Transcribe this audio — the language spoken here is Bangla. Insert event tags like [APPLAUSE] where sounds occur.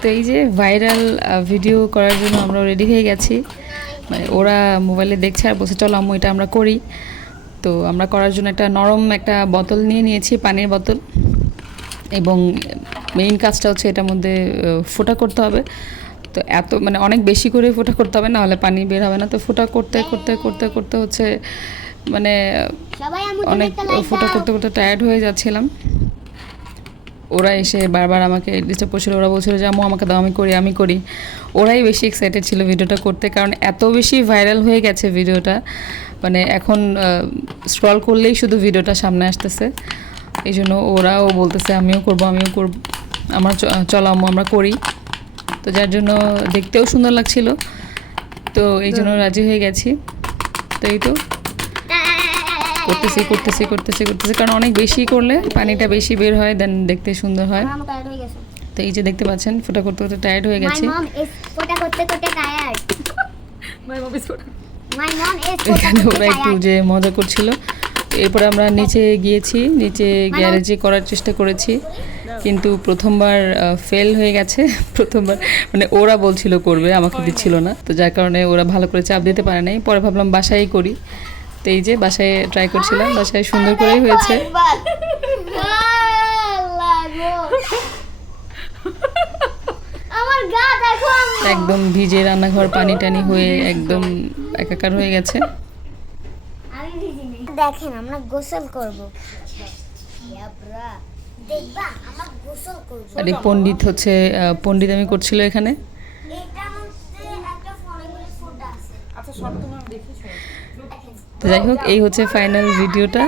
তো এই যে ভাইরাল ভিডিও করার জন্য আমরা রেডি হয়ে গেছি। মানে ওরা মোবাইলে দেখছে আর বলছে চলো আম্মু এটা আমরা করি। তো আমরা করার জন্য একটা নরম একটা বোতল নিয়ে নিয়েছি পানির বোতল। এবং মেইন কাজটা হচ্ছে এটার মধ্যে ফোটা করতে হবে। তো এত মানে অনেক বেশি করে ফোটা করতে হবে না হলে পানি বের হবে না। তো ফোটা করতে করতে করতে করতে হচ্ছে মানে অনেক ফোটা করতে করতে টায়ার্ড হয়ে যাচ্ছিলাম। ওরা এসে বারবার আমাকে ডিস্টার্ব করছিল। ওরা বলছিল যে আম্মু আমাকে দাও আমি করি আমি করি। ওরাই বেশি এক্সাইটেড ছিল ভিডিওটা করতে কারণ এত বেশি ভাইরাল হয়ে গেছে ভিডিওটা। মানে এখন স্ক্রল করলেই শুধু ভিডিওটা সামনে আসতেছে। এই জন্য ওরাও বলতেছে আমিও করব আমিও করব আমার চলো আম্মু আমরা করি। তো যার জন্য দেখতেও সুন্দর লাগছিল। তো এই জন্য রাজি হয়ে গেছি। তো এই তো। করতেছি করতেছি করতেছি করতেছি। কারণ অনেক বেশি করলে পানিটা বেশি বের হয় দেন দেখতে সুন্দর হয়। আমু টায়ার্ড হয়ে গেছে। তো এই যে দেখতে পাচ্ছেন ফোটা করতে করতে টায়ার্ড হয়ে মাই গেছে ফোটা করতে করতে টায়ার্ড মাই মম ইজ এখানে ওরা একটু যে মজা করছিল। এরপরে আমরা নিচে গিয়েছি নিচে গ্যারেজে করার চেষ্টা করেছি। কিন্তু প্রথমবার ফেল হয়ে গেছে। [LAUGHS] প্রথমবার মানে ওরা বলছিল করবে আমাকে দিচ্ছিল না। তো যার কারণে ওরা ভালো করে চাপ দিতে পারে নাই। পরে ভাবলাম বাসায় করি। তো এই যে বাসায় ট্রাই করছিলাম বাসায় সুন্দর করেই হয়েছে। একদম ভিজে রান্নাঘর পানি টানি হয়ে একদম একাকার হয়ে গেছে। দেখেন আমরা গোসল করব। আর পণ্ডিত হচ্ছে পণ্ডিত আমি করছিল এখানে এটার মধ্যে একটা ফরেগুলি ফুড আছে যাই হোক এই হচ্ছে ফাইনাল ভিডিওটা